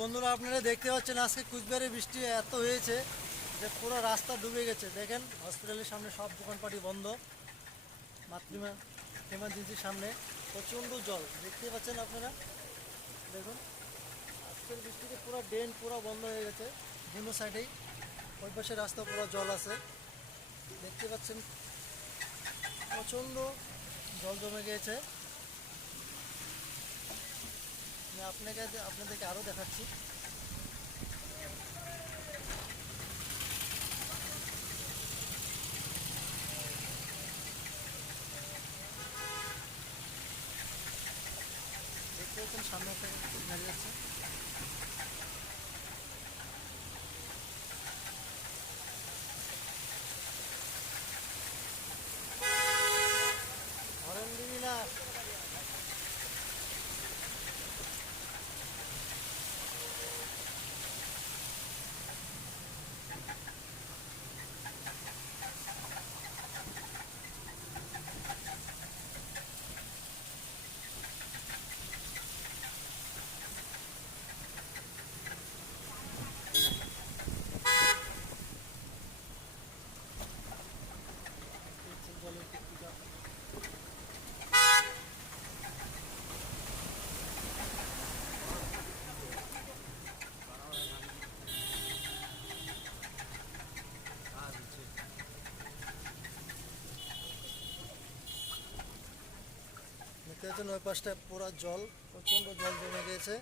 বন্ধুরা, আপনারা দেখতে পাচ্ছেন আজকে কুচবিহারে বৃষ্টি এত হয়েছে যে পুরো রাস্তা ডুবে গেছে। দেখেন হসপিটালের সামনে সব দোকানপাটি বন্ধ। মাতৃমা এমার্জেন্সির সামনে প্রচণ্ড জল দেখতে পাচ্ছেন আপনারা। দেখুন আজকের বৃষ্টিতে পুরো ড্রেন পুরো বন্ধ হয়ে গেছে দুনো সাইডেই। ওই পাশে রাস্তা পুরো জল আছে দেখতে পাচ্ছেন, প্রচণ্ড জল জমে গিয়েছে। আমি আপনাদেরকে আরও দেখাচ্ছি। দেখতে পাচ্ছেন সামনে একটা গাড়ি যাচ্ছে। হরেন দিবি না। জলের পিকপিকা দেখতে পাচ্ছেন ওই পাশটা পুরো জল, প্রচণ্ড জল জমে গিয়েছে।